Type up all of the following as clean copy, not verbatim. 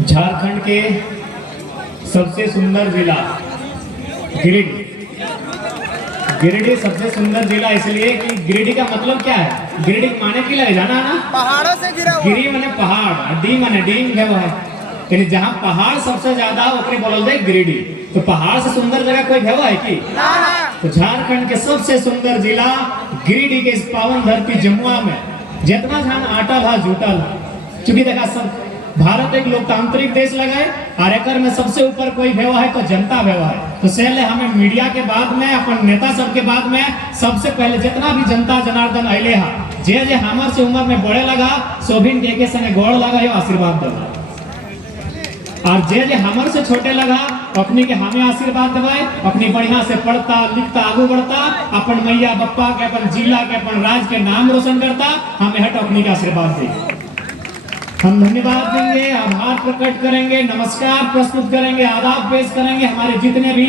झारखंड के सबसे सुंदर जिला गिरिडीह। गिरिडीह सबसे सुंदर जिला इसलिए कि गिरिडीह का मतलब क्या है? गिरिडीह माने की लगे जाना ना, पहाड़ों से घिरा हुआ। गिरी माने पहाड़, डी माने डीम है वो है, यानी जहाँ पहाड़ सबसे ज्यादा ओकरे बोलल जाए गिरिडीह। तो पहाड़ से सुंदर जगह कोई भेवा है कि? तो झारखंड के सबसे सुंदर जिला गिरिडीह के इस पावन धरती जमुआ में जितना झान आटल है जुटल, चूंकि देखा सब भारत एक लोकतांत्रिक देश लगा है और एक में सबसे ऊपर कोई भेवा है तो जनता भेवा है। तो सहले हमें मीडिया के बाद में अपन नेता सब के बाद में सबसे पहले जितना भी जनता जनार्दन अले है जे हमार से उम्र में बड़े लगा सोभिन के संगे गोड़ लगा यो आशीर्वाद देगा, और जे हमार से छोटे लगा अपनी के हमें आशीर्वाद देवाए, अपनी बढ़िया से पढ़ता लिखता आगू बढ़ता, अपन मैया बप्पा के अपन जिला के अपन राज्य के नाम रोशन करता, हमें हट अपनी का आशीर्वाद दे। हम धन्यवाद देंगे, आभार प्रकट करेंगे, नमस्कार प्रस्तुत करेंगे, आदाब पेश करेंगे हमारे जितने भी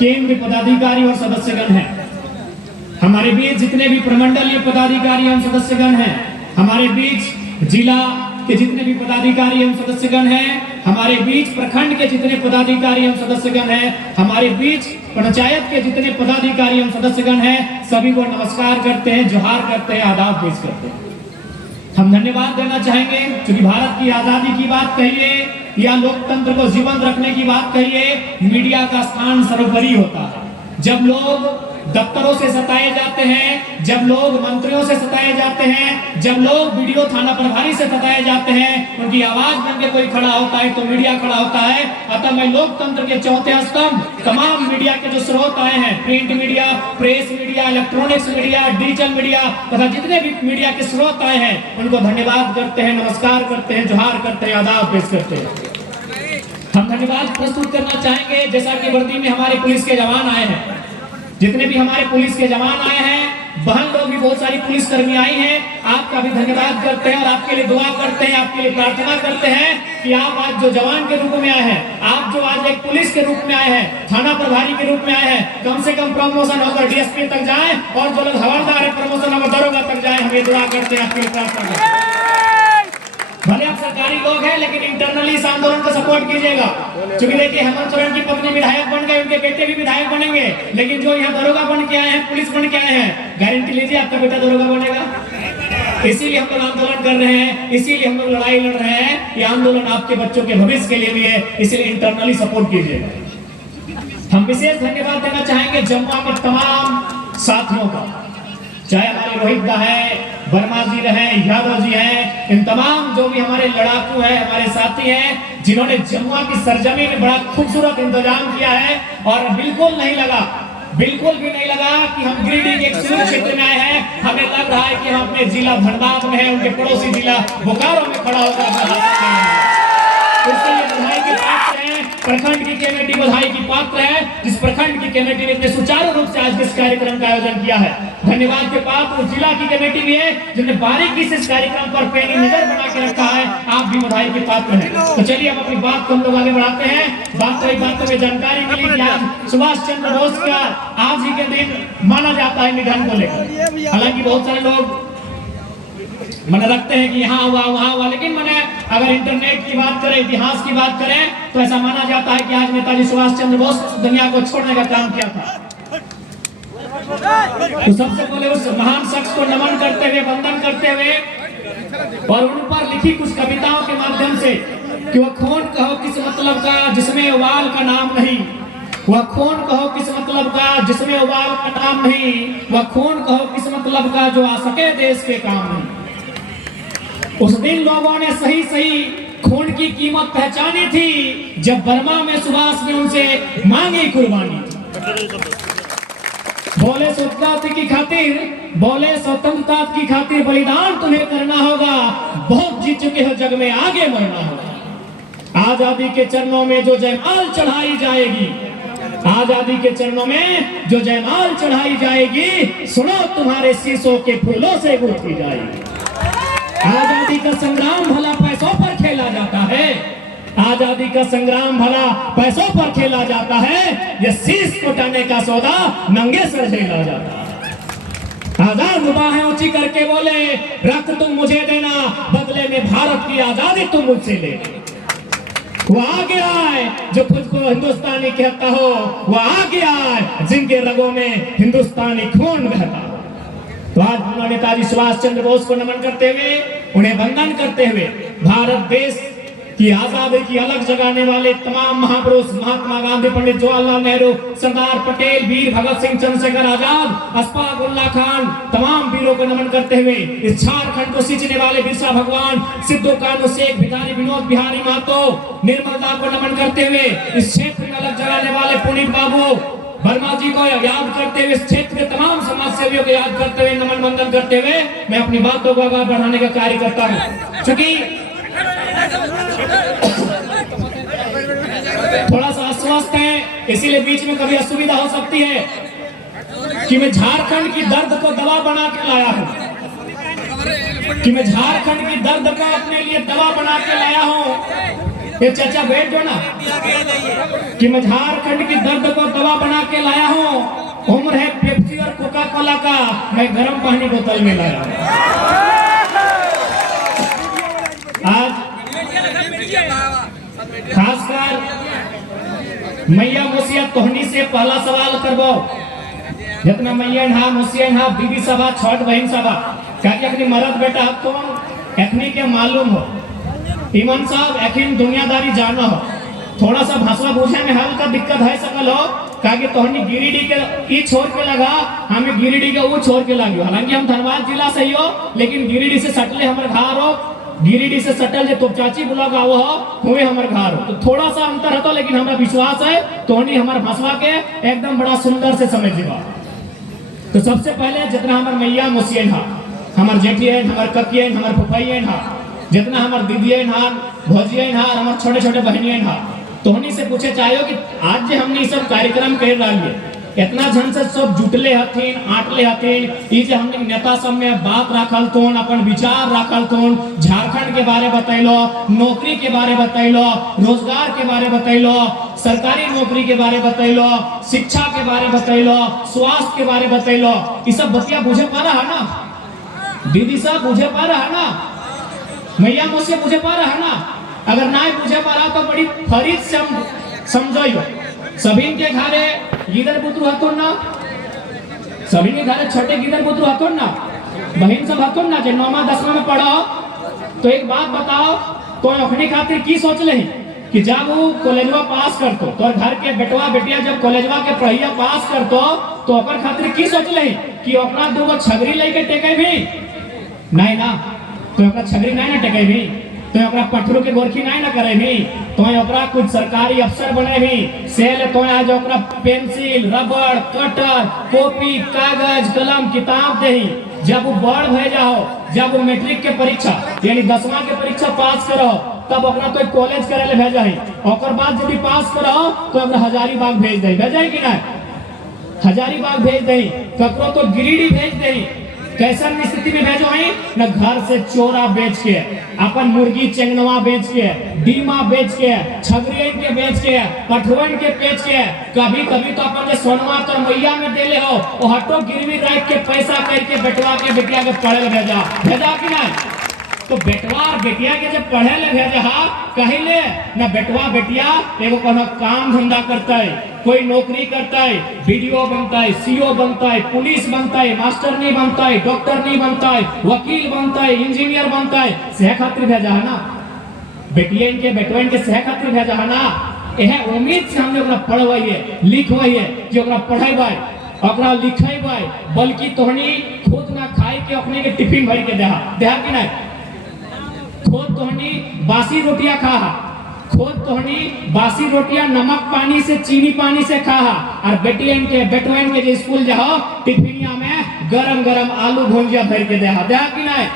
केंद्रीय पदाधिकारी और सदस्यगण हैं, हमारे बीच जितने भी प्रमंडलीय पदाधिकारी एवं सदस्यगण हैं, हमारे बीच जिला के जितने भी पदाधिकारी एवं सदस्यगण हैं, हमारे बीच प्रखंड के जितने पदाधिकारी एवं सदस्यगण हैं, हमारे बीच पंचायत के जितने पदाधिकारी एवं सदस्यगण हैं, सभी को नमस्कार करते हैं, जोहार करते हैं, आदाब पेश करते हैं। हम धन्यवाद देना चाहेंगे क्योंकि भारत की आजादी की बात कहिए या लोकतंत्र को जीवंत रखने की बात कहिए, मीडिया का स्थान सर्वोपरि होता है। जब लोग दफ्तरों से सताए जाते हैं, जब लोग मंत्रियों से सताए जाते हैं, जब लोग वीडियो थाना प्रभारी से सताए जाते हैं, उनकी आवाज बन के कोई खड़ा होता है तो मीडिया खड़ा होता है। अतः मैं लोकतंत्र के चौथे स्तंभ तमाम मीडिया के जो स्रोत आए हैं, print media, press media, electronics media, digital media तथा जितने भी मीडिया के स्रोत आए हैं उनको धन्यवाद करते हैं, नमस्कार करते हैं, जोहार करते हैं, आदाब पेश करते हैं। हम धन्यवाद प्रस्तुत करना चाहेंगे जैसा कि वर्दी में हमारे पुलिस के जवान आए हैं, जितने भी हमारे पुलिस के जवान आए हैं, बहन लोग भी बहुत सारी पुलिस कर्मी आई हैं, आपका भी धन्यवाद करते हैं और आपके लिए दुआ करते हैं, आपके लिए प्रार्थना करते हैं कि आप आज जो जवान के रूप में आए हैं, आप जो आज एक पुलिस के रूप में आए हैं, थाना प्रभारी के रूप में आए हैं, कम से कम प्रमोशन होकर डीएसपी तक जाएं और जो लोग हवलदार है प्रमोशन होकर दरोगा तक जाएं। हम ये दुआ करते हैं, आपके लिए प्रार्थना करते हैं। भले आप सरकारी लोग हैं लेकिन इंटरनली इस आंदोलन को सपोर्ट कीजिएगा, क्योंकि देखिए हेमंत सोरेन की पत्नी विधायक बन गए, उनके बेटे भी विधायक बनेंगे, लेकिन जो यहाँ दरोगा बन के आए हैं, पुलिस बन के आए हैं, गारंटी लीजिए आपका बेटा दरोगा बनेगा। इसीलिए हम लोग आंदोलन कर रहे हैं, इसीलिए हम लोग लड़ाई लड़ रहे हैं। ये आंदोलन आपके बच्चों के भविष्य के लिए भी है, इसलिए इंटरनली सपोर्ट कीजिएगा। हम विशेष धन्यवाद देना चाहेंगे जमुआ के तमाम साथियों का, चाहे हमारे रोहित दा है, वर्मा जी रहे, यादव जी हैं, इन तमाम जो भी हमारे लड़ाकू हैं, हमारे साथी हैं, जिन्होंने जमुआ की सरजमी में बड़ा खूबसूरत इंतजाम किया है। और बिल्कुल भी नहीं लगा कि हम गिरिडीह के एक सुरक्षित क्षेत्र में आए हैं। हमें लग रहा है कि हम अपने जिला धनबाद में हैं, उनके पड़ोसी जिला बोकारो में खड़ा होकर बधाई के पात्र हैं। प्रखंड की कमेटी बधाई की पात्र है, जिस प्रखंड की कमेटी ने इतने सुचारू रूप से आज इस कार्यक्रम का आयोजन किया है। धन्यवाद के पात्र जिला की कमेटी भी है जिन्होंने बारीकी से इस कार्यक्रम पर पैनी नजर बना के रखा है, आप भी बधाई के पात्र हैं। तो चलिए हम अपनी बात को हम लोग आगे बढ़ाते हैं। बातों में जानकारी मिली कि आज सुभाष चंद्र बोस का आज ही के दिन माना जाता है निधन को लेकर। हालांकि बहुत सारे लोग मन रखते हैं कि यहाँ हुआ वहाँ हुआ, लेकिन मैंने अगर इंटरनेट की बात करें, इतिहास की बात करें तो ऐसा माना जाता है कि आज नेताजी सुभाष चंद्र बोस दुनिया को छोड़ने का काम किया था। तो सबसे पहले उस महान शख्स को नमन करते हुए, वंदन करते हुए और उन पर लिखी कुछ कविताओं के माध्यम से कि वह खून कहो किस मतलब का जिसमें उबाल का नाम नहीं, वह खून कहो किस मतलब का जिसमें उबाल का नाम नहीं, वह खून कहो किस मतलब का जो आ सके देश के काम नहीं। उस दिन लोगों ने सही खून की कीमत पहचानी थी जब बर्मा में सुभाष ने उनसे मांगी कुर्बानी। बोले स्वतंत्रता की खातिर बलिदान तुम्हें करना होगा, बहुत जीत चुके हो जग में आगे मरना होगा। आजादी के चरणों में जो जयमाल चढ़ाई जाएगी, आजादी के चरणों में जो जयमाल चढ़ाई जाएगी, सुनो तुम्हारे शीशों के फूलों से गूंथी जाएगी। आजादी का संग्राम भला पैसों पर खेला जाता है, आजादी का संग्राम भला पैसों पर खेला जाता है, ये शीश कोटाने का सौदा नंगे सर झेला जाता है। आजाद बाहें ऊंची करके बोले रक्त तुम मुझे देना, बदले में भारत की आजादी तुम मुझसे ले। वो आ गया है जो खुद को हिंदुस्तानी कहता हो, वो आ गया है जिनके रगों में हिंदुस्तानी खून बहता। तो आज हम नेताजी सुभाष चंद्र बोस को नमन करते हुए, उन्हें वंदन करते हुए, भारत देश की आजादी की अलग जगाने वाले तमाम महापुरुष महात्मा गांधी, पंडित जवाहरलाल नेहरू, सरदार पटेल, वीर भगत सिंह, चंद्रशेखर आजाद, अशफाक उल्लाह खान, तमाम वीरों को नमन करते हुए, इस झारखंड को सींचने वाले बिरसा भगवान, सिद्धू कान्हू शेख, भिखारी विनोद बिहारी महतो, निर्मलता को नमन करते हुए, इस क्षेत्र में अलग जगाने वाले पुनीत बाबू वर्मा जी को याद करते हुए, इस क्षेत्र के तमाम समाज सेवियों को याद करते हुए, नमन वंदन करते हुए मैं अपनी बातों को आगे बढ़ाने का कार्य करता हूँ। क्योंकि थोड़ा सा अस्वस्थ है, इसीलिए बीच में कभी असुविधा हो सकती है कि मैं झारखंड की दर्द को दवा बना के लाया हूँ, कि मैं झारखंड की दर्द को अपने लिए दवा बना के लाया हूँ। ये चाचा बैठ जो ना, कि मैं झारखंड की दर्द को दवा बना के लाया हूँ। उम्र है पेप्सी और कोका कोला का, मैं गर्म पानी बोतल में लाया हूँ। आज खासकर मैया मुसिया तोहनी से पहला सवाल करबो, जितना मैया हा मुसिया हा बीबी सभा छोट बहन सभा क्या मरद बेटा कौन एखनी के मालूम हो, इमन साहब एखिन दुनियादारी जाना हो, थोड़ा सा भाषा बुझे में हल्का दिक्कत है सकल हो, काहे तोहनी गिरिडीह के ई छोड़ के लगा, हमें गिरिडीह के वो छोड़ के लगी। हालांकि हम धनबाद जिला से ही हो, लेकिन गिरिडीह से सटले हमारे घर हो, गिरिडीह से सटल जो तो चाची ब्लॉक आओ हो हुए हमारे घर हो, तो थोड़ा सा अंतर है, तो लेकिन हमारा विश्वास है तोहनी हमारे भाषा के एकदम बड़ा सुंदर से समझ लेगा। तो सबसे पहले जितना हमारे मैया मुसियन हा, हमारे जेठियन, हमारे ककियन, हमारे फुफाइयन हा, जितना हमारे दीदियन हा, भौजियन हा, हमारे छोटे छोटे बहनियन हा, तोहनी से पूछे चाहिए कि आज जो हमने सब कार्यक्रम कर रही है, इतना जन से सब जुटले हथिन, आटले हथिन, ई जे हमने नेता सब में बात रखल तोन, अपन विचार रखल तोन, झारखंड के बारे बतैलो, नौकरी के बारे बतैलो, रोजगार के बारे बतैलो, सरकारी नौकरी के बारे बतैलो, शिक्षा के बारे बतैलो, स्वास्थ्य के बारे बतैलो, ये सब बतिया बुझे पा रहा है ना दीदी साहब, बुझे पा रहा है ना मैया मुझसे बुझे पा रहा है ना। अगर ना बुझे पा रहा तो बड़ी फरीद से समझो, सभी के घरे गिदर पुत्र हतो ना, सभी के घरे छोटे गिदर पुत्र हतो ना, बहन सब हतो ना, जो 9वां 10वां में पढ़ो। तो एक बात बताओ, तो अपने खातिर की सोच ले कि जब वो कॉलेजवा पास करतो, तो घर के बेटवा बेटिया जब कॉलेजवा के पढ़िया पास करतो, तो अपन खातिर की सोच ले कि अपना दूगो छगरी लेके टेके भी नहीं ना, तो अपना छगरी नहीं ना टेके भी, तो अपना पटरू के गोरखी नहीं ना करे भी, तो अपना कुछ सरकारी अफसर बने भी, सेल तो आज अपना पेंसिल, रबड़, कटर, कॉपी, कागज, कलम, किताब दे, जब वो बड़ भे जाओ, जब वो मैट्रिक के परीक्षा यानी 10वां के परीक्षा पास करो, तब अपना कोई कॉलेज करे ले भेजा है, और बाद जब पास करो तो अपना हजारीबाग भेज दे, भेजा है कि नहीं, हजारीबाग भेज दे, ककरो तो गिरिडीह भेज दे, कैसन स्थिति में भेजो है न, घर से चोरा बेच के, अपन मुर्गी चेंगनवा बेच के, डीमा बेच के, छगरियन के बेच के, पठुअन के बेच के, कभी कभी तो अपन सोनवा तो मैया में देले हो, वो हटो गिरवी रख के पैसा करके बेटवा के बेटिया के पढ़े ले भेजा, भेजा कि नहीं। तो बेटवा और बेटिया के जब पढ़े ले भेजा कहिले न, बेटवा बेटिया एगो कोनो काम धंधा करता है, कोई नौकरी करता है, वीडियो बनता है, सीओ बनता है, पुलिस बनता है, मास्टर नहीं बनता है, डॉक्टर नहीं बनता है, वकील बनता है, इंजीनियर बनता है, सह खातिर भेजा है ना, बेटियन के बेटवन के सह खातिर भेजा है ना। यह उम्मीद से हमने ओकरा पढ़वाइए लिखवाइए कि ओकरा पढ़ाइबाई ओकरा लिखाइबाई, बल्कि तोहनी खुद ना खाई के अपने के टिफिन भर के देहा कि नहीं, खुद तोहनी बासी रोटियां खा, खुद तोहनी बासी रोटियां नमक पानी से चीनी पानी से खा, और बेटियन के बेटवन के जो स्कूल जाओ टिफिनिया में गरम गरम आलू भुंजिया भर के देहा कि नहीं,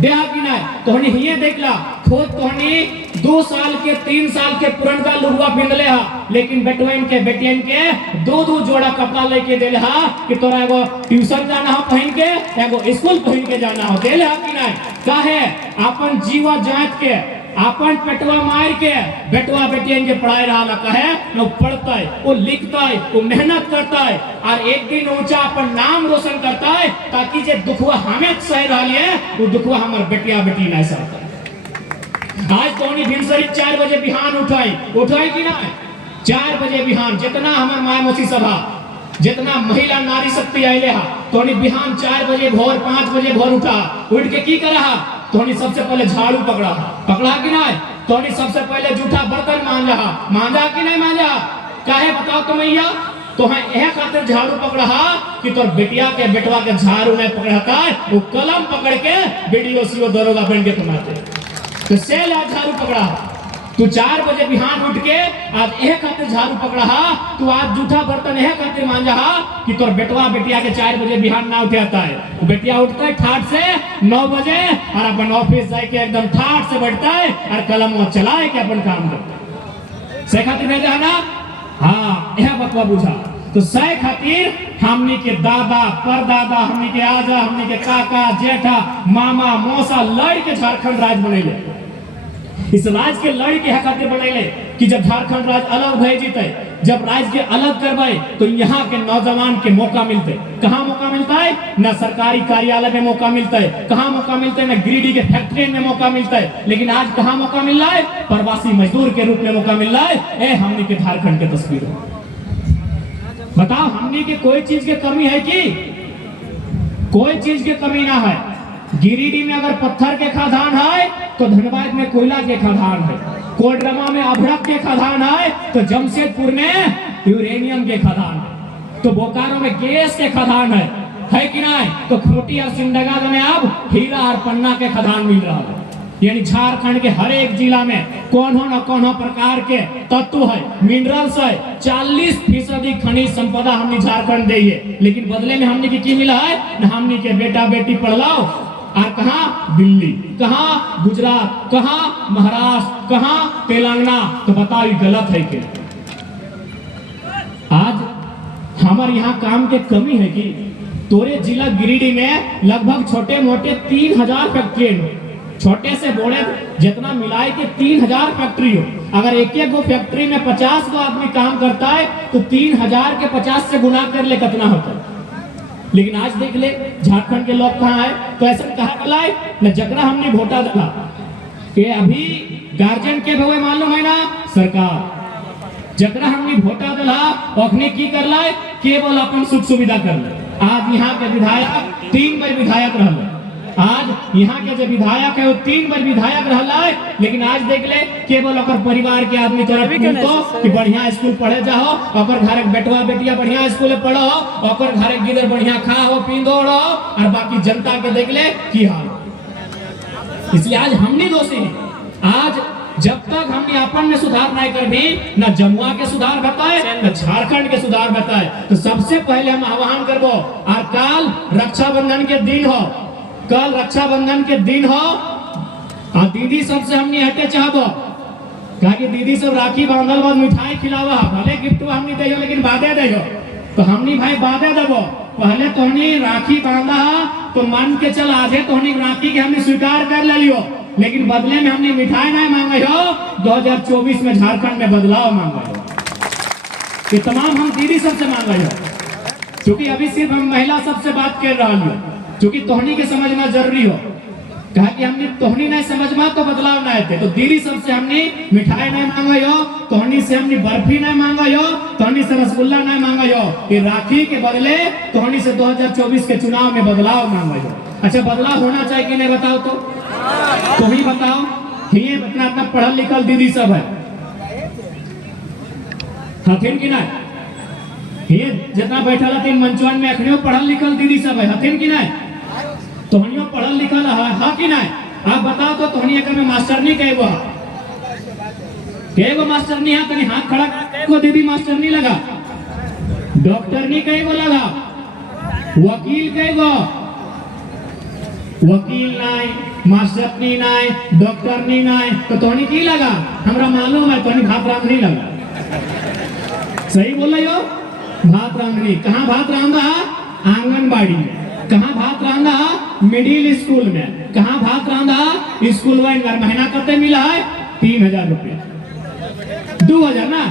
देहा कि नहीं। तोहनी ये देख ला, खुद तोहनी 2 साल के 3 साल के पुरनका लुगवा पिंधले हा, लेकिन बेटवन के बेटियन के 2 जोड़ा कपड़ा लेके देले हा कि तोरा एगो ट्यूशन जाना हो पहन के, एगो स्कूल पहन के जाना हो, देले हा कि नहीं। काहे अपन जीवा जात के, अपन पेटवा मार के बेटवा बेटियन के पढ़ाई रहा, कहे वो पढ़ता है, वो लिखता है, वो मेहनत करता है, और एक दिन ऊंचा अपन नाम रोशन करता है, ताकि जे दुखवा हमें सह रही है वो दुखवा हमारे बेटिया बेटी नहीं सहता। आज तोनी भिनसरी 4 बजे बिहान उठाई कि ना 4 बजे बिहान जितना हमर माय मोसी सभा जितना महिला नारी शक्ति आइले हा तोनी बिहान 4 बजे भोर 5 बजे भोर उठ के की करा तोनी सबसे पहले झाड़ू पकड़ा कि ना तोनी सबसे पहले जूठा बर्तन मांजा कि नहीं मांजा काहे बताओ तो मैया तो है यह खातिर झाड़ू पकड़ा कि तोर बेटिया के बेटवा के झाड़ू नहीं पकड़ता वो कलम पकड़ के वीडियो सीओ दरोगा बन के तुम्हारे तो से झाड़ू पकड़ा तू 4 बजे बिहान उठ के आज यह खातिर झाड़ू पकड़ा तू आज जूठा बर्तन यह खातिर मांजा कि तोर बेटवा बेटिया के 4 बजे बिहान ना उठे आता है बेटिया उठता है ठाट से 9 बजे और अपन ऑफिस जाके एकदम ठाट से बैठता है और कलम चलाए के अपन काम करता है से खातिर नहीं जाना हाँ यह बतवा बुझा तो सह खातिर हमनी के दादा परदादा हमनी के आजा हमनी के काका जेठा मामा मौसा लड़ के झारखंड राज्य बनैले इस राज्य के लड़ के खातिर बनैले कि जब झारखंड राज्य अलग भय जीते जब राज्य के अलग करवाए तो यहाँ के नौजवान के मौका मिलते कहाँ मौका मिलता है न सरकारी कार्यालय में मौका मिलता है कहाँ मौका मिलता है न गिरिडीह के फैक्ट्री में मौका मिलता है लेकिन आज कहाँ मौका मिल रहा है प्रवासी मजदूर के रूप में मौका मिल रहा है हमनी के झारखंड के तस्वीर बताओ हमनी के कोई चीज के कमी है कि कोई चीज के कमी ना है गिरिडीह में अगर पत्थर के खदान है तो धनबाद में कोयला के खदान है कोडरमा में अभ्रक के खदान है तो जमशेदपुर में यूरेनियम के खदान है तो बोकारो में गैस के खदान है कि नहीं तो खूंटी और सिमडेगा में अब हीरा और पन्ना के खदान मिल रहा है यानी झारखंड के हर एक जिला में कोनो न कोनो प्रकार के तत्व है मिनरल्स है 40% खनिज संपदा हमने झारखंड दे लेकिन बदले में हमने की मिला है न हमने के बेटा बेटी पढ़लाओ और कहाँ दिल्ली कहाँ गुजरात कहाँ महाराष्ट्र कहाँ तेलंगाना तो बताओ ये गलत है कि आज हमारे यहाँ काम के कमी है कि तोरे जिला गिरिडीह में लगभग छोटे मोटे 3000 फैक्ट्री छोटे से बड़े जितना मिलाए के 3000 फैक्ट्री हो अगर एक गो फैक्ट्री में 50 गो आदमी काम करता है तो 3000 के 50 से गुना कर ले कितना होता है लेकिन आज देख ले झारखंड के लोग कहाँ है तो ऐसा कहा गलाए न जगरा हमने वोटा दिला कि अभी गार्जियन के भवे मालूम है ना सरकार जगरा हमने वोटा दिला अखनी की कर लाए केवल अपन सुख सुविधा कर ले आज यहाँ के विधायक 3 बार विधायक रह आज यहाँ के जो विधायक है वो 3 बार विधायक रहा है लेकिन आज देख ले केवल अगर परिवार के आदमी तरफ तो कि बढ़िया स्कूल पढ़े जाओ अगर घर बेटवा बेटिया बढ़िया स्कूल पढ़ो अगर घर गिदर बढ़िया खाओ पींदो रहो और बाकी जनता के देख ले की हाल इसलिए आज हमने दोषी है आज जब तक हमने अपन में सुधार नहीं कर भी न जमुआ के सुधार बताए न झारखंड के सुधार बताए तो सबसे पहले हम आह्वान करबो और कल रक्षाबंधन के दिन हो कल रक्षाबंधन के दिन हो और दीदी सबसे हमने हटे चाहबो कहा कि दीदी सब राखी बांधल बाद मिठाई खिलावा भले गिफ्ट हमने दे लेकिन बादे दे तो हमने भाई बादे देबो पहले तो हमने राखी बांधा तो मान के चल आधे तो हमने राखी के हमने स्वीकार कर ले लियो लेकिन बदले में हमने मिठाई नहीं मांगे हो 2024 में झारखंड में बदलाव मांगे हो कि तमाम हम दीदी सबसे मांगे हो क्योंकि अभी सिर्फ हम महिला सबसे बात कर रहा हूँ क्योंकि तोहनी के समझना जरूरी हो कहा कि हमने तोहनी नहीं समझमा तो बदलाव नहीं थे तो दीदी सबसे हमने मिठाई नहीं मांगे हो तोहनी से हमने बर्फी नहीं मांगे हो तोहनी से रसगुल्ला नहीं मांगे हो ये राखी के बदले तोहनी से 2024 के चुनाव में बदलाव मांगे हो अच्छा बदलाव होना चाहिए कि नहीं बताओ तो ही बताओ ये इतना इतना पढ़ल लिखल दीदी सब है हथिन की नहीं ये जितना बैठा हथिन मंचवन में अखनियों पढ़ल लिखल दीदी सब है हथिन की नहीं तोहनियों पढ़ल लिखल है कि नहीं आप बताओ तो तोहनी में मास्टर नहीं कहेगो कहेगो मास्टर नहीं है तनी हाथ खड़ा कहेगो दीदी मास्टर नहीं लगा डॉक्टर नहीं कहेगो लगा वकील कहेगो वकील नहीं मास्टर नहीं डॉक्टर नहीं तो तोहनी की लगा हमरा मालूम है तोहनी भात राम नहीं लगा सही बोल रही हो भात रांधनी कहाँ भात रांधा आंगनबाड़ी में कहाँ भात रांधा मिडिल स्कूल में कहाँ भात रांधा स्कूल वाइंगर महीना करते मिला है 3000 रुपया 2000 ना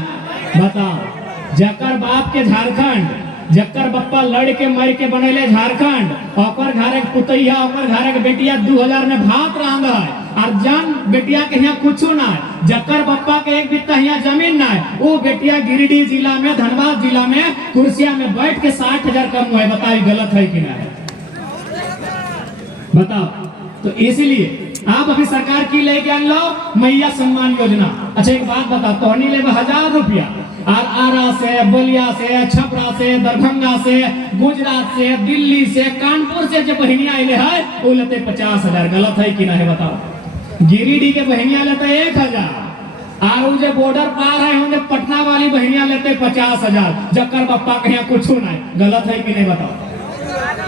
बताओ जकर बाप के झारखंड जकर बप्पा लड़ के मर के बनेले झारखंड ओकर घर एक पुतैया ओकर घर एक बेटिया 2000 में भात रांधा है और जन बेटिया के यहाँ कुछ ना है, जकर पप्पा के एक बित्ता यहाँ जमीन ना है, वो बेटिया गिरिडीह जिला में, धनबाद जिला में कुर्सिया में बैठ के 60,000 कम है। बताइए गलत है कि ना है, बताओ। तो इसीलिए आप अभी सरकार की लेके आन लो मैया सम्मान योजना। अच्छा एक बात बताओ, तोहनी ले 1000 रुपया और आरा से, बलिया से, छपरा से, दरभंगा से, गुजरात से, दिल्ली से, कानपुर से जो बहनिया आए है वो लेते 50,000। गलत है कि ना है बताओ। गिरिडीह के बहनिया लेते 1,000 और जो बॉर्डर पार है होंगे पटना वाली बहनिया लेते 50,000, जक्कर पप्पा के यहाँ कुछ ना है। गलत है कि नहीं बताओ।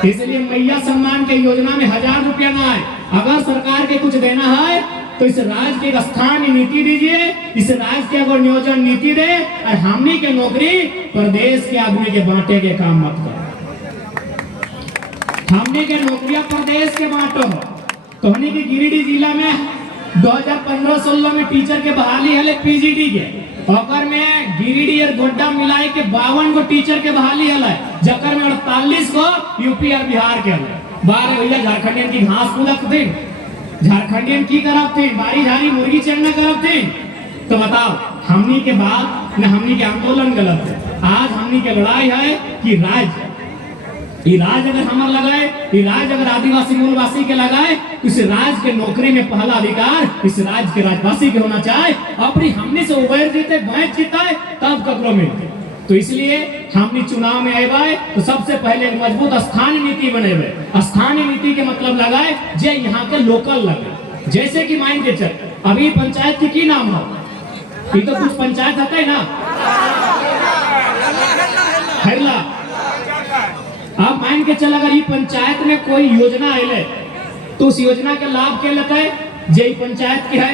इसलिए मैया सम्मान के योजना में 1000 रुपया ना है। अगर सरकार के कुछ देना है तो इस राज्य की स्थानीय नीति दीजिए, इस राज्य के अगर नियोजन नीति दे, और हमनी के नौकरी प्रदेश के आदमी के बांटे के काम मत करो। हमनी के नौकरियां प्रदेश के बांटो। तो हमनी के गिरिडीह जिला में 2015-16 में टीचर के बहाली है पीजीडी के, और में गिरिडीह और गोड्डा मिलाए के 52 को टीचर के बहाली है, जकर में 48 को यूपी और बिहार के है। 12 भैया झारखंडियन की घास कूदत थे, झारखंडियन की करब थे, बारी झारी मुर्गी चढ़ना करब थे। तो बताओ हमनी के बाद न हमनी के आंदोलन गलत है। आज हमनी के लड़ाई है कि राज्य अगर हमार लगाए, ये राज्य अगर आदिवासी मूलवासी के लगाए, इस राज्य के नौकरी में पहला अधिकार इस राज्य के राज्यवासी के होना चाहिए। अपनी हमने से उबैर जीते, मैच जीता तब ककरो मिलते। तो इसलिए हमने चुनाव में आए तो सबसे पहले एक मजबूत स्थानीय नीति बनेबे। स्थानीय नीति के मतलब लगाए जे यहाँ के लोकल लगे। जैसे कि मान के चल अभी पंचायत की नाम हो, ये तो कुछ पंचायत है ना, हैला। अब मान के चल अगर ये पंचायत में कोई योजना आए तो उस योजना के लाभ के लेता है जे पंचायत के है,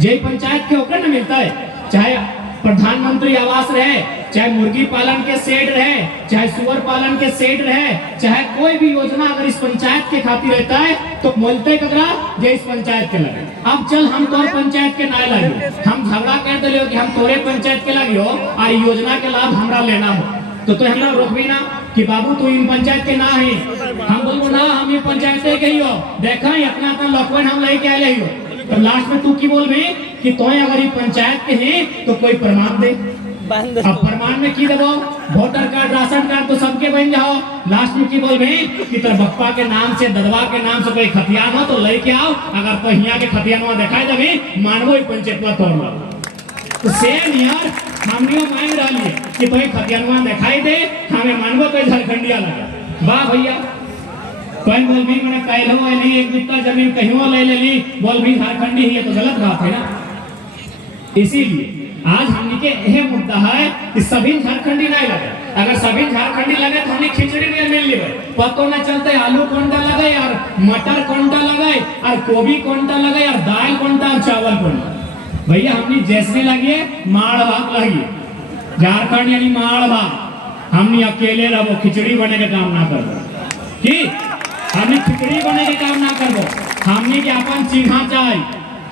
जे पंचायत के होकर न मिलता है। चाहे प्रधानमंत्री आवास रहे, चाहे मुर्गी पालन के शेड रहे, चाहे सुअर पालन के शेड रहे, चाहे कोई भी योजना अगर इस पंचायत के खातिर रहता है तो बोलते ककरा जे इस पंचायत के लगे। अब चल हम तोर पंचायत के ना लगे, हम झगड़ा कर दिले कि हम तोरे पंचायत के लगे हो और योजना के लाभ हमरा लेना हो, तो हमरा रोकबी ना कि बाबू तू इन पंचायत के ना है। हम बोलबो ना हम ये पंचायत के ही हो, देखा इतना इतना लॉकडाउन हम लेके आए हो। तो लास्ट में तू की बोलबी कि तो अगर ये पंचायत के हैं तो कोई प्रमाण दे। अब प्रमाण में की देबो, वोटर कार्ड, राशन कार्ड तो सबके बन जाओ। लास्ट में की बोलबी कि तेरे बप्पा के नाम से, ददवा के नाम से कोई खतियान हो तो लेके आओ, अगर तो हिया के खतियानवा दिखाई देबी मानबो पंचायतवा तोड़ लो। तो सेम यार हमनियो मांग रही है कि तो खतियानवा दिखाई दे, हमें मानबो तो झारखंडिया लगा। वाह भैया कोई बोल भी मैंने कहलो ली एक बित्ता जमीन कहीं ले ली, बोल भी झारखंडी ही है, तो गलत बात है ना। इसीलिए आज हमने के यह मुद्दा है कि सभी झारखंडी नहीं लगे। अगर सभी झारखंडी लगे तो हमें खिचड़ी में मिल लेवे, पतो न चलते आलू कोंटा लगे और मटर कोंटा लगे और गोभी कोंटा लगे और दाल कोंटा और चावल कोंटा। भैया हमने जैसे लगे माड़ भात लगी, झारखंड यानी माड़ भात। हमने अकेले रहो खिचड़ी बने के काम ना करो कि हमने खिचड़ी बने के काम ना करो। हमने के अपन चिन्हा चाहे,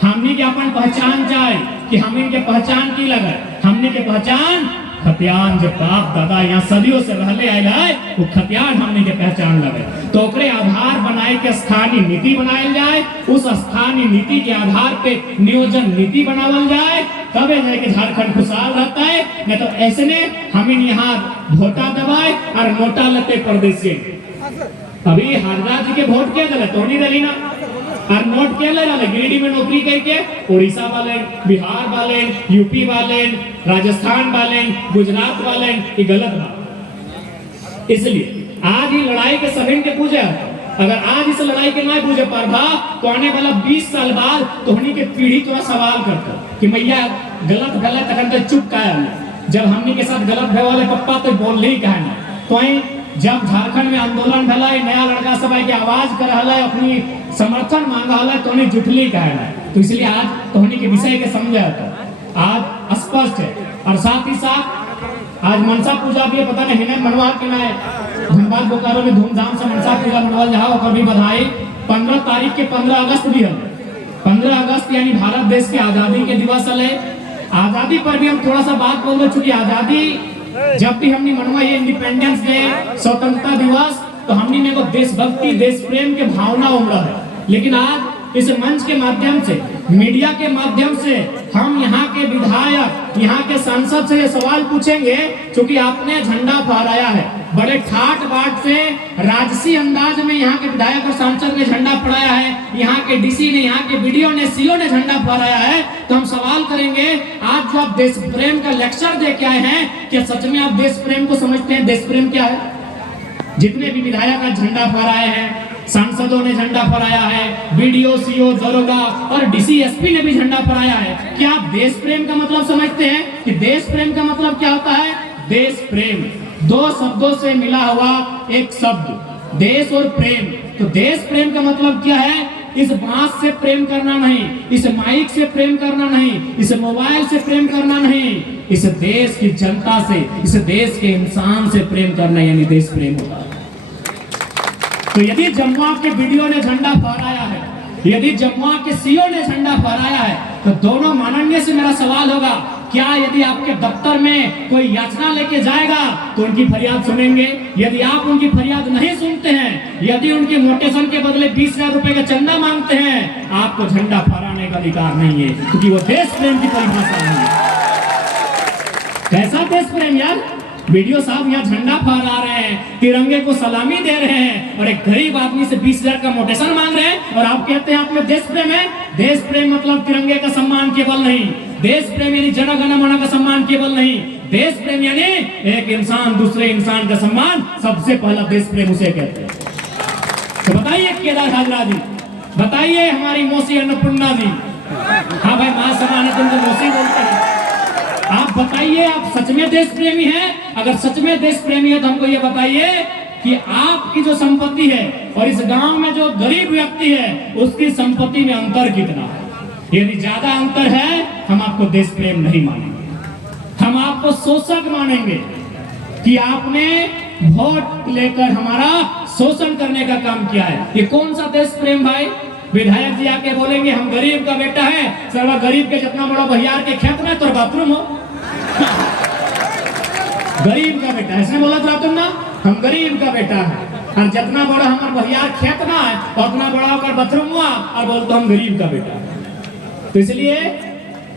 हमने के अपन पहचान चाहे कि हमने के पहचान की लगे। हमने के पहचान खतियान जो बाप दादा यहाँ सदियों से रहले आए है वो खतियान हमने के पहचान लगे। तो ओकरे आधार बनाए के स्थानीय नीति बनायल जाए, उस स्थानीय नीति के आधार पे नियोजन नीति बनावल जाए, तबे जाके झारखंड खुशहाल रहता है। नहीं तो ऐसे ने हमें यहाँ वोटा दबाए और नोटा लेते परदेसी। अभी हरदा जी के वोट क्या दिले तो नहीं दिली ना, और नोट क्या ले रहा गिरिडीह में नौकरी करके उड़ीसा वाले, बिहार वाले, यूपी वाले, राजस्थान वाले, गुजरात वाले, ये गलत बात। इसलिए आज ही लड़ाई के सभी के पूजे, अगर आज इस लड़ाई के ना पूजे पारभा तो आने वाला 20 साल बाद तोहनी के पीढ़ी थोड़ा सवाल करता कि मैया गलत गलत तखन तो चुप का है, जब हमनी के साथ गलत भे वाले पप्पा तो बोल ही कहे ना। तो जब झारखंड में आंदोलन भला नया लड़का सब की आवाज कर रहा है, अपनी समर्थन मांगा है, तो उन्हें जुटली कहे ना। तो इसलिए आज तोहनी के विषय के समझा तो आज स्पष्ट है। और साथ ही साथ आज मनसा पूजा भी पता नहीं है मनवा के ना है, धनबाद बोकारो में धूमधाम से मनसा पूजा मनवाल जहाँ और भी बधाई। 15 तारीख के 15 अगस्त भी है, 15 अगस्त यानी भारत देश के आजादी के दिवस है। आजादी पर भी हम थोड़ा सा बात बोल रहे, चूंकि आजादी जब भी हमने मनवा ये इंडिपेंडेंस डे, स्वतंत्रता दिवस, तो हमने में देशभक्ति, देश प्रेम के भावना उमड़ा है। लेकिन आज इस मंच के माध्यम से, मीडिया के माध्यम से हम यहाँ के विधायक, यहाँ के सांसद से ये सवाल पूछेंगे, क्योंकि आपने झंडा फहराया है बड़े ठाट बाट से, राजसी अंदाज में यहाँ के विधायक और सांसद ने झंडा फहराया है, यहाँ के डीसी ने, यहाँ के बीडीओ ने, सीओ ने झंडा फहराया है। तो हम सवाल करेंगे, आज जो आप देश प्रेम का लेक्चर दे के आए हैं, क्या सच में आप देश प्रेम को समझते हैं? देश प्रेम क्या है? जितने भी विधायक का झंडा फहराए हैं, सांसदों ने झंडा फहराया है, बीडीओ, सीओ, दरोगा और डीसी, एसपी ने भी झंडा फहराया है। क्या आप देश प्रेम का मतलब समझते हैं कि देश प्रेम का मतलब क्या होता है? देश प्रेम दो शब्दों से मिला हुआ एक शब्द, देश और प्रेम। तो देश प्रेम का मतलब क्या है? इस बांस से प्रेम करना नहीं, इस माइक से प्रेम करना नहीं, इस मोबाइल से प्रेम करना नहीं, इस देश की जनता से, इस देश के इंसान से प्रेम करना, यानी देश प्रेम होता है। तो यदि जमुआ के वीडियो ने झंडा फहराया है, यदि जमुआ के सीओ ने झंडा फहराया है, तो दोनों माननीय से मेरा सवाल होगा, क्या यदि आपके दफ्तर में कोई याचना लेके जाएगा तो उनकी फरियाद सुनेंगे? यदि आप उनकी फरियाद नहीं सुनते हैं, यदि उनके मोटेशन के बदले 20,000 रुपए का चंदा मांगते हैं, आपको झंडा फहराने का अधिकार नहीं है, क्योंकि वो देश प्रेम की परिभाषा नहीं है। कैसा देश प्रेम यार? वीडियो साहब यहाँ झंडा फहरा रहे हैं, तिरंगे को सलामी दे रहे हैं, और एक गरीब आदमी से 20,000 का मोटेशन मांग रहे हैं, और आप कहते हैं आप में देश प्रेम है? देश प्रेम मतलब तिरंगे का सम्मान केवल नहीं, देश प्रेम यानी जन गण मन का सम्मान केवल नहीं, देश प्रेम यानी एक इंसान दूसरे इंसान का सम्मान, सबसे पहला देश प्रेम उसे कहते हैं। तो बताइए केदार हाजरा जी, बताइए हमारी मौसी अन्नपूर्णा जी, हाँ भाई मां समाने तुमको मौसी बोलते हैं, आप बताइए आप सच में देश प्रेमी हैं? अगर सच में देश प्रेमी है तो हमको ये बताइए कि आपकी जो संपत्ति है और इस गांव में जो गरीब व्यक्ति है उसकी संपत्ति में अंतर कितना है? यदि ज्यादा अंतर है, हम आपको देश प्रेम नहीं मानेंगे, हम आपको शोषक मानेंगे कि आपने वोट लेकर हमारा शोषण करने का काम किया है। ये कौन सा देश प्रेम भाई? विधायक जी आके बोलेंगे हम गरीब का बेटा है, सर्वा गरीब के जितना बड़ा बहियार के खेत में तो बाथरूम हो। गरीब का बेटा ऐसे बोला था तुम ना, हम गरीब का बेटा है, और जितना बड़ा हमारा बहियार खेत ना है उतना बड़ा होकर बाथरूम हुआ, और बोलते हम गरीब का बेटा है। तो इसलिए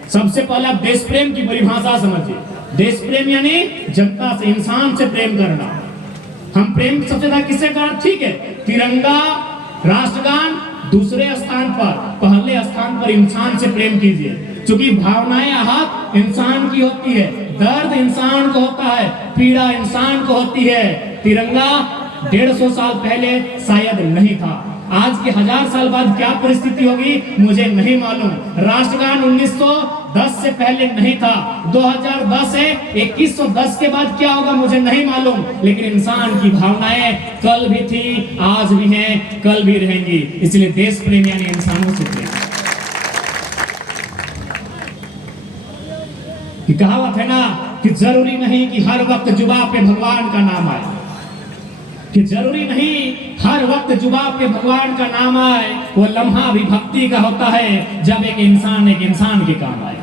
सबसे पहले आप देश प्रेम की परिभाषा समझिए। देश प्रेम यानी जनता से, इंसान से प्रेम करना। हम प्रेम सबसे ज्यादा किससे करना? ठीक है, तिरंगा, राष्ट्रगान दूसरे स्थान पर, पहले स्थान पर इंसान से प्रेम कीजिए, क्योंकि भावनाएं आहत इंसान की होती है, दर्द इंसान को होता है, पीड़ा इंसान को होती है। तिरंगा 150 साल पहले शायद नहीं था, आज के 1000 साल बाद क्या परिस्थिति होगी मुझे नहीं मालूम। राष्ट्रगान 1910 से पहले नहीं था, 2010 से 2110 के बाद क्या होगा मुझे नहीं मालूम, लेकिन इंसान की भावनाएं कल भी थी, आज भी हैं, कल भी रहेंगी। इसलिए देश प्रेम यानी इंसानों से प्रेम। कहावत है ना कि जरूरी नहीं कि हर वक्त जुबान पे भगवान का नाम आए, कि जरूरी नहीं हर वक्त जुबान पे भगवान का नाम आए, वो लम्हा भी भक्ति का होता है जब एक इंसान के काम आए।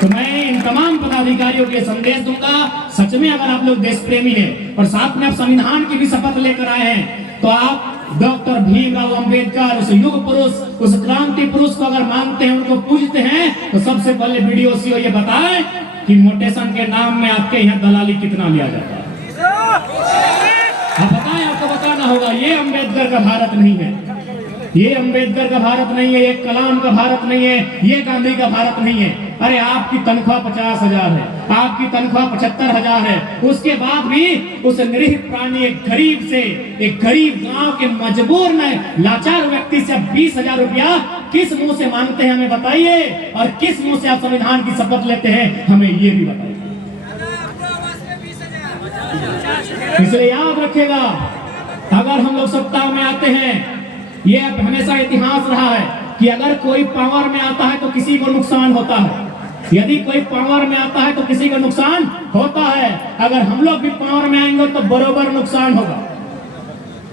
तो मैं इन तमाम पदाधिकारियों के संदेश दूंगा, सच में अगर आप लोग देश प्रेमी हैं और साथ में आप संविधान की भी शपथ लेकर आए हैं, तो आप डॉक्टर भीमराव अंबेडकर, उस युग पुरुष, उस क्रांति पुरुष को अगर मानते हैं, उनको पूजते हैं, तो सबसे पहले वीडियो सीओ ये बताएं कि मोटेशन के नाम में आपके यहाँ दलाली कितना लिया जाता है। आप बताएं, आपको बताना होगा। ये अंबेडकर का भारत नहीं है, ये अंबेडकर का भारत नहीं है, ये कलाम का भारत नहीं है, ये गांधी का भारत नहीं है। अरे आपकी तनख्वाह 50,000 है, आपकी तनख्वाह 75,000 है, उसके बाद भी उस निरीह प्राणी, एक गरीब से, एक गरीब गांव के मजबूर न लाचार व्यक्ति से 20,000 रुपया किस मुंह से मांगते हैं हमें बताइए, और किस मुंह से आप संविधान की शपथ लेते हैं हमें ये भी बताइए। इसलिए याद रखेगा, अगर हम लोग सत्ता में आते हैं, ये हमेशा इतिहास रहा है कि अगर कोई पावर में आता है तो किसी को नुकसान होता है, यदि कोई पावर में आता है तो किसी को नुकसान होता है। अगर हम लोग भी पावर में आएंगे तो बरोबर नुकसान होगा,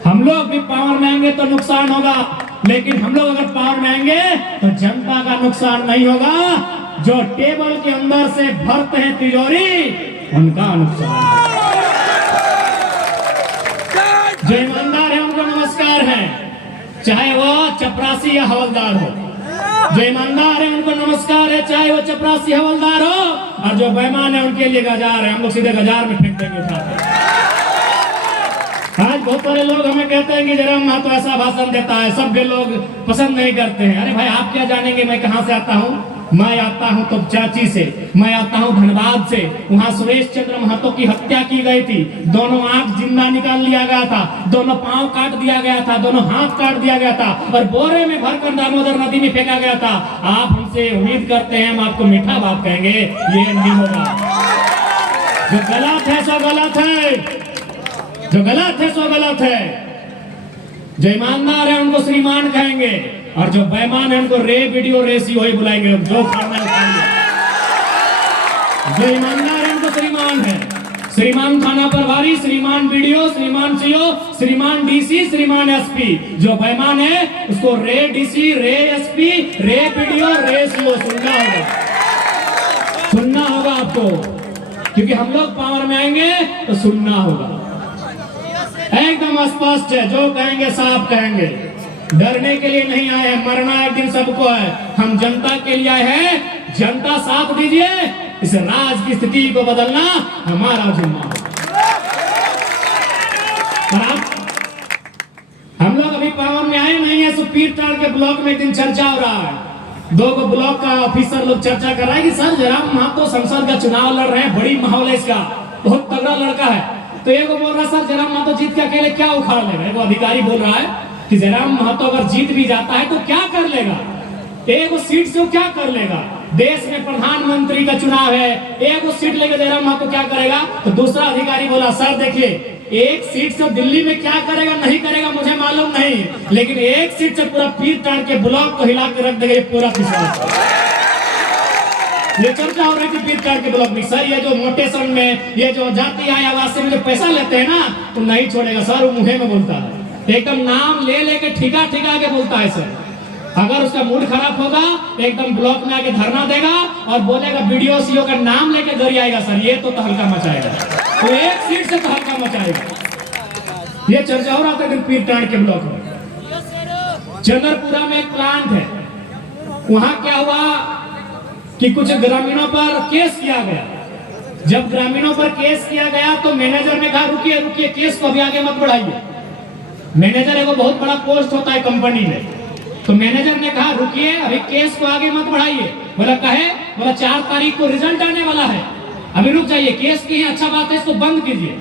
हम लोग भी पावर में आएंगे तो नुकसान होगा, लेकिन हम लोग अगर पावर में आएंगे तो जनता का नुकसान नहीं होगा। जो टेबल के अंदर से भरते हैं तिजोरी, उनका नुकसान। जो ईमानदार है उनको नमस्कार है, चाहे वो चपरासी या हवलदार हो। जो ईमानदार है उनको नमस्कार है, चाहे वो चपरासी हवलदार हो, और जो बेईमान है उनके लिए गजार है। हम लोग सीधे गजार में फेंक देंगे उठाकर। आज बहुत सारे लोग हमें कहते हैं कि जयराम महतो ऐसा भाषण देता है, सब के लोग पसंद नहीं करते हैं। अरे भाई, आप क्या जानेंगे मैं कहां से आता हूं? मैं आता हूं तो चाची से, मैं आता हूं धनबाद से। वहां सुरेश चंद्र महतो की हत्या की गई थी, दोनों आंख जिंदा निकाल लिया गया था, दोनों पांव काट दिया गया था, दोनों हाथ काट दिया गया था, और बोरे में भरकर दामोदर नदी में फेंका गया था। आप हमसे उम्मीद करते हैं हम आपको मीठा बाप कहेंगे, ये नहीं होगा। जो गलत है सो गलत है, जो गलत है सो गलत है। जो ईमानदार है उनको श्रीमान कहेंगे, और जो बेईमान है उनको रे वीडियो रेसी वही बुलाएंगे। जो खाना है, जो ईमानदार है उनको श्रीमान है। श्रीमान थाना प्रभारी, श्रीमान वीडियो, श्रीमान सीओ, श्रीमान डीसी, श्रीमान एसपी। जो बेईमान है उसको रे डीसी, रे एसपी, रे वीडियो, रे सीओ सुनना होगा, सुनना होगा आपको, क्योंकि हम लोग पावर में आएंगे तो सुनना होगा। एकदम स्पष्ट है, जो कहेंगे साफ कहेंगे। डरने के लिए नहीं आए हैं, मरना एक दिन सबको है। हम जनता के लिए आए हैं, जनता साथ दीजिए, इस राज की स्थिति को बदलना हमारा जिम्मा है। हम लोग अभी पावर में आए नहीं है, सो पीरटाड़ के ब्लॉक में एक दिन चर्चा हो रहा है। दो को ब्लॉक का ऑफिसर लोग चर्चा कर रहा है कि सर जयराम महतो संसद का चुनाव लड़ रहे हैं, बड़ी माहौल है इसका, बहुत तगड़ा लड़का है। तो एक बोल रहा सर जयराम महतो जीत के अकेले क्या उखाड़ लेगा। वो अधिकारी बोल रहा है कि जयराम महतो अगर जीत भी जाता है तो क्या कर लेगा, एक सीट से वो क्या कर लेगा। देश में प्रधानमंत्री का चुनाव है, एक सीट लेकर जयराम महतो क्या करेगा। तो दूसरा अधिकारी बोला सर देखिए, एक सीट से दिल्ली में क्या करेगा नहीं करेगा मुझे मालूम नहीं, लेकिन एक सीट से पूरा पीरटाड़ के ब्लॉक को हिला के रख देगा, ये पूरा विश्वास। ये चर्चा हो रही थी पीरटाड़ के ब्लॉक में, सर ये जो मोटेशन में, ये जो जाति आय आवास में जो पैसा लेते हैं ना, तो नहीं छोड़ेगा सर। वो मुंह में बोलता है, एकदम नाम ले लेके ठिका ठिका के बोलता है सर। अगर उसका मूड खराब होगा एकदम ब्लॉक में आके धरना देगा और बोलेगा वीडियो सीओ का नाम लेके घर आएगा सर, ये तो हल्का मचाएगा, तो एक सीट से तो हल्का मचाएगा। ये चर्चा हो रहा था पीरटाड़ के ब्लॉक में। चंद्रपुरा में एक प्लांट है, वहां क्या हुआ कि कुछ ग्रामीणों पर केस किया गया। जब ग्रामीणों पर केस किया गया तो मैनेजर ने कहा रुकिए रुकिए, केस को अभी आगे मत बढ़ाइए। मैनेजर है वो बहुत बड़ा पोस्ट होता है कंपनी में, तो मैनेजर ने कहा रुकिए अभी केस को आगे मत बढ़ाइए। बोला कहे, बोला 4 तारीख को रिजल्ट आने वाला है, अभी रुक जाइए, केस की अच्छा बात है इसको बंद कीजिए,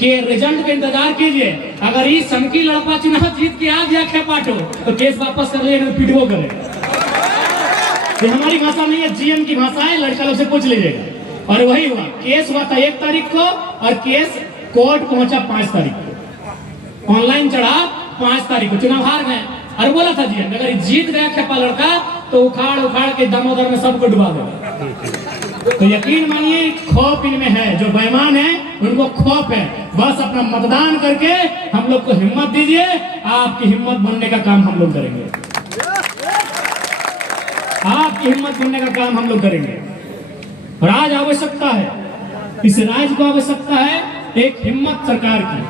कि रिजल्ट का इंतजार कीजिए। अगर ये सनकी लड़का चुनाव जीत के आ गया खेपाटो तो केस वापस कर लेगा, पिटवो करे। ये हमारी भाषा नहीं है, जीएम की भाषा है, लड़का लोग से पूछ लीजिएगा। और वही हुआ, केस हुआ था 1 तारीख को और केस कोर्ट पहुंचा 5 तारीख को, ऑनलाइन चढ़ा 5 तारीख को, चुनाव हार गए। और बोला था जी अगर जीत गया खेपा लड़का तो उखाड़ उखाड़ के दामोदर में सबको डुबा देगा। तो यकीन मानिए खौफ इनमें है, जो बेईमान है उनको खौफ है। बस अपना मतदान करके हम लोग को हिम्मत दीजिए, आपकी हिम्मत बनने का काम हम लोग करेंगे, आपकी हिम्मत बनने का काम हम लोग करेंगे। और आज आवश्यकता है, इस राज्य को आवश्यकता है एक हिम्मत सरकार की,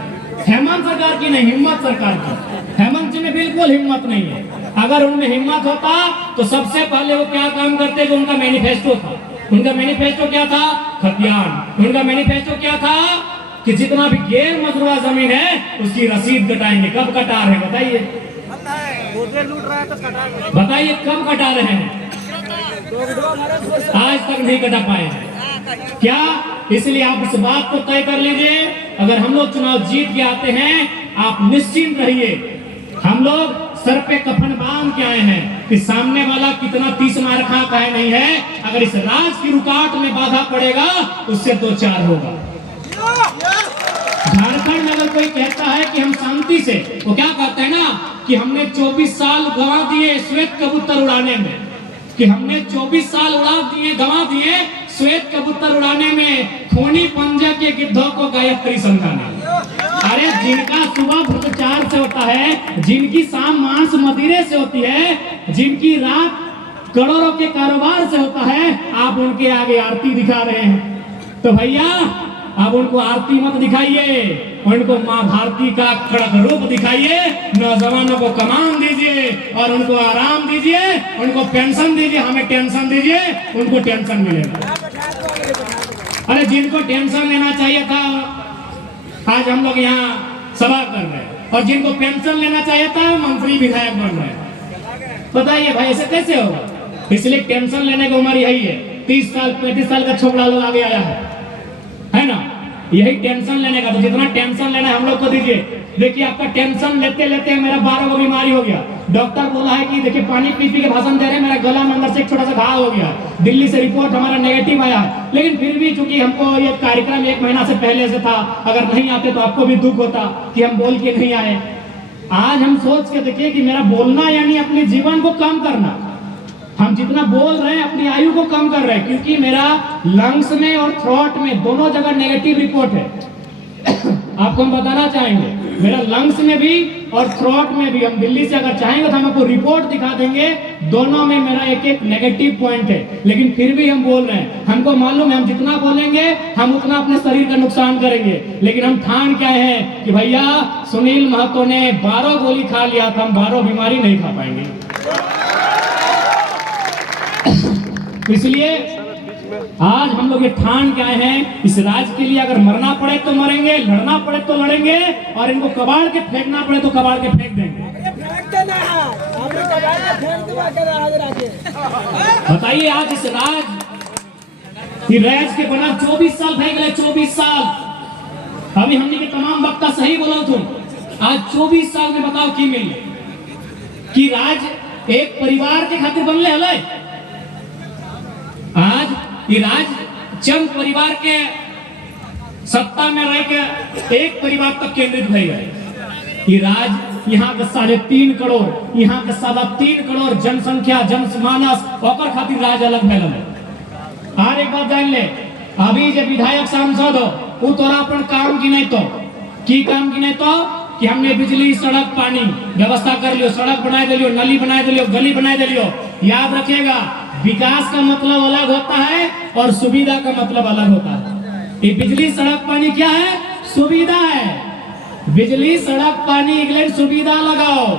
हेमंत सरकार की नहीं, हिम्मत सरकार की। हेमंत जी में बिल्कुल हिम्मत नहीं है। अगर उनमें हिम्मत होता तो सबसे पहले वो क्या काम करते, जो उनका मैनिफेस्टो था। उनका मैनिफेस्टो क्या था? खतियान। उनका मैनिफेस्टो क्या था कि जितना भी गैर मजरूआ जमीन है उसकी रसीद कटाएंगे। कब कटा रहे हैं बताइए, बताइए कब कटा रहे हैं? आज तक नहीं कटा पाए हैं। क्या? इसलिए आप इस बात को तय कर लीजिए, अगर हम लोग चुनाव जीत के आते हैं आप निश्चिंत रहिए, हम लोग सर पे कफन बांध के आए हैं कि सामने वाला कितना 30 मारखा का है नहीं है, अगर इस राज की रुकावट में बाधा पड़ेगा उससे 2-4 होगा। झारखंड में अगर कोई कहता है कि हम शांति से, वो क्या कहते हैं ना कि हमने 24 साल गंवा दिए श्वेत कबूतर उड़ाने में, कि हमने 24 साल गंवा दिए श्वेत कबूतर उड़ाने में, खूनी पंजे के गिद्धों को गायत्री समझाने। अरे जिनका सुबह भ्रष्टाचार से होता है, जिनकी शाम मांस मदिरे से होती है, जिनकी रात करोड़ों के कारोबार से होता है, आप उनके आगे आरती दिखा रहे हैं। तो भैया अब उनको आरती मत दिखाइए, उनको माँ भारती का कड़क रूप दिखाइए, नौजवानों को कमान दीजिए और उनको आराम दीजिए, उनको पेंशन दीजिए, हमें टेंशन दीजिए, उनको टेंशन मिलेगा। अरे जिनको टेंशन लेना चाहिए था आज हम लोग यहाँ सभा कर रहे हैं, और जिनको पेंशन लेना चाहिए था मंत्री विधायक बन रहे हैं। बताइए भाई ऐसे कैसे होगा? इसलिए टेंशन लेने की उम्र यही है। 30 साल 35 साल का छोकरा लोग आगे आया है ना, यही टेंशन लेने का। तो जितना टेंशन लेना है हम लोग को दीजिए। देखिए आपका टेंशन लेते लेते मेरा 12 को बीमारी हो गया। डॉक्टर बोला है कि देखिए पानी पी पी के भाषण दे रहे हैं, मेरा गला में अंदर से एक छोटा सा घाव हो गया। दिल्ली से रिपोर्ट हमारा नेगेटिव आया है, लेकिन फिर भी चूंकि हमको ये कार्यक्रम 1 महीना से पहले से था, अगर नहीं आते तो आपको भी दुख होता कि हम बोल के नहीं आए। आज हम सोच के देखिए कि मेरा बोलना यानी अपने जीवन को कम करना। हम जितना बोल रहे हैं अपनी आयु को कम कर रहे हैं, क्योंकि मेरा लंग्स में और थ्रोट में दोनों जगह नेगेटिव रिपोर्ट है। आपको हम बताना चाहेंगे, मेरा लंग्स में भी और थ्रोट में भी, हम दिल्ली से अगर चाहेंगे तो हम आपको रिपोर्ट दिखा देंगे, दोनों में मेरा एक नेगेटिव पॉइंट है, लेकिन फिर भी हम बोल रहे हैं। हमको मालूम है हम जितना बोलेंगे हम उतना अपने शरीर का नुकसान करेंगे, लेकिन हम ठान क्या है कि भैया सुनील महतो ने 12 गोली खा लिया था, हम 12 बीमारी नहीं खा पाएंगे। इसलिए आज हम लोग ये ठान के आए हैं, इस राज्य के लिए अगर मरना पड़े तो मरेंगे, लड़ना पड़े तो लड़ेंगे, और इनको कबाड़ के फेंकना पड़े तो कबाड़ के फेंक देंगे। बताइए आज इस राज्य के बना 24 साल भय गए, 24 साल। अभी हमने के तमाम वक्ता सही बोला तुम, आज 24 साल में बताओ की मिल कि राज्य एक परिवार के खातिर बनले हले। आज ये राज्य चंद परिवार के सत्ता में रह के एक परिवार तक केंद्रित भय गए। ये राज्य यहाँ के 3.5 करोड़, यहाँ के 3.25 करोड़ जनसंख्या जनमानस ओकर खातिर राज्य अलग फैलल है। और एक बात जान ले, अभी जब विधायक सांसद हो वो तोरा अपन काम की नहीं तो की काम की नहीं तो कि हमने बिजली सड़क पानी व्यवस्था कर लियो, सड़क बना दिलियो, नली बना दिलियो, गली बना दिलियो। याद रखिएगा विकास का मतलब अलग होता है और सुविधा का मतलब अलग होता है। ये बिजली सड़क पानी क्या है? सुविधा है। बिजली सड़क पानी इंग्लैंड सुविधा लगाओ।